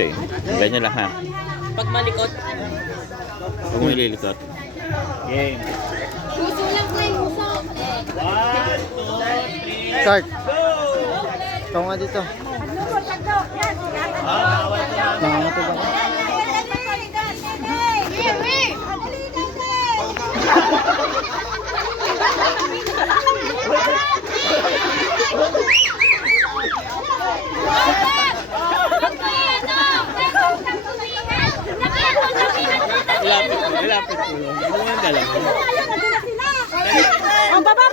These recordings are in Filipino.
Sige. Ganyan lang ha. Pag malikot. Huwag mo ililikot. Game. Puso lang po yung puso. 1, 2, 3. Start. Ikaw nga dito. Nangangato ba? Lapit po. Ano yung galang? Ang baba.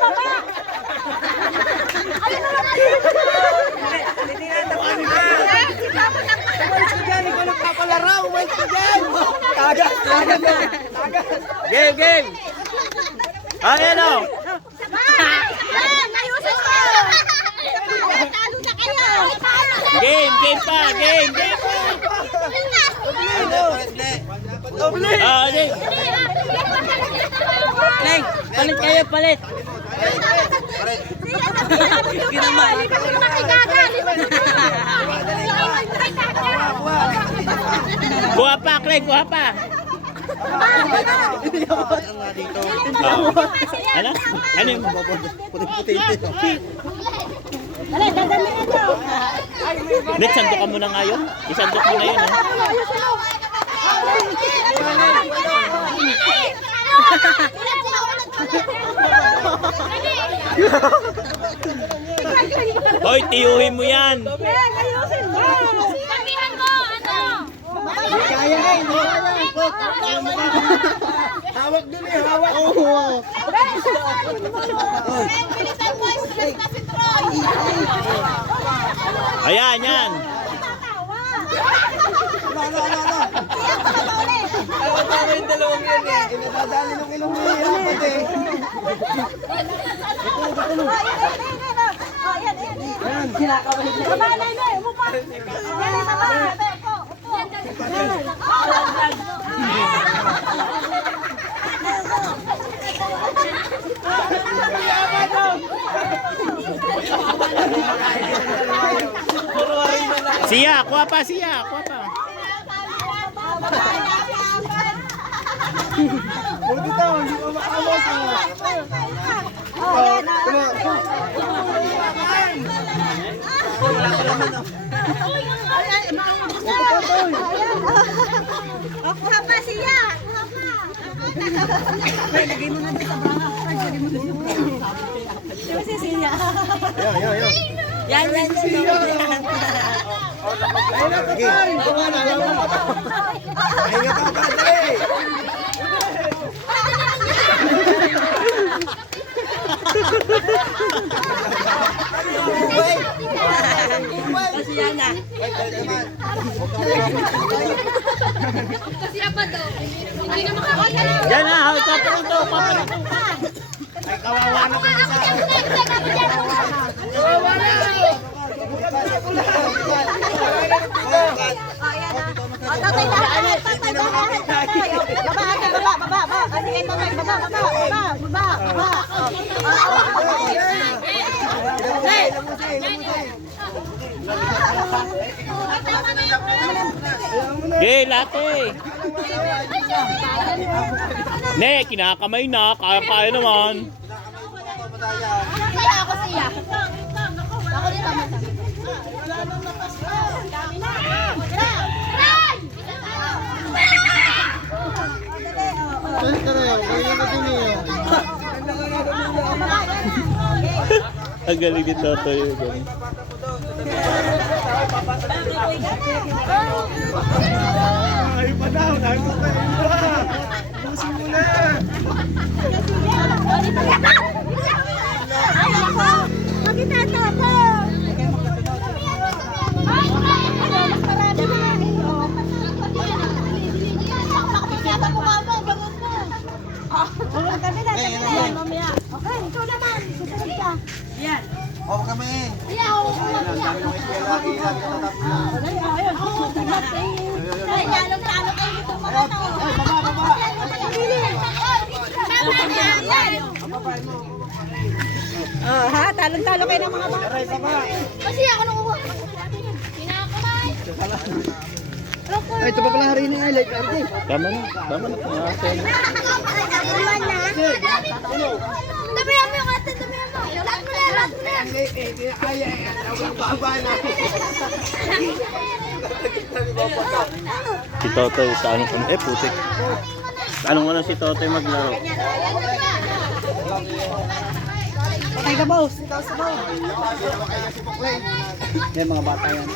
Game! Ayan o! Game pa! Game pa! Game! Neng, palit kayo, palit. Kinamali. Kuha pa, Clay! Kuha pa! Ano? Ano yung Puti-puti ito. Net, sandok ka muna ngayon. Isandok mo ngayon. Hoy, tiyuhin mo yan. Sabihan mo, ano? Kaya nga, hindi kaya. Hawak din eh, hawak. Oo. Ayan, yan. Yung dalawang yun eh. Inadadali ng ilong mo yun. Pati. Siya, kuha pa, siya. Kuha pa. Huwag ito, hindi ko makalos. Kuha pa siya. Lagay mo na dito sa braha. Lagay mo na dito. Yung si siya. Yan. Sige. Kumana, alam mo pa. Pahinga pa, padre. Kasi yan na. Kasi apa daw? Hindi na makakita. Yan na, paparito. Ay, kawawa na po isa. Gay, late. Ne, kinakamay na. Kaya naman. Kaya ako siya. Ako din tama. Balik ka na yun. Balik ka din yun. Ang galing ni Totoy. Ay, pa daw. Ay, pa daw. Busin mo na. Okay, ikaw naman. Susunod ka. Yan. Huwag kami. Iya, ako. Ang dami ng iskela. Lagi natatapos. Ay, nalong-talo kayo dito mga tao. Ha? Talong-talo kayo ng mga bata. Kasi ako nung uwa. Pinakamay. Ay, ito pa pala hari ni Like RJ. Tama na. Tama na. Pangasin. Damihan mo yung ate, damihan mo. Lahat mo na, lahat mo na. Baba na. Si Totoy sa ano kung putik. Tanong mo na si Totoy maglaro. Patay ka, boss. Ikaw sa boss. Yan mga bata yan.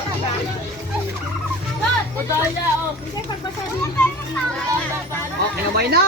Oh, kinamay na.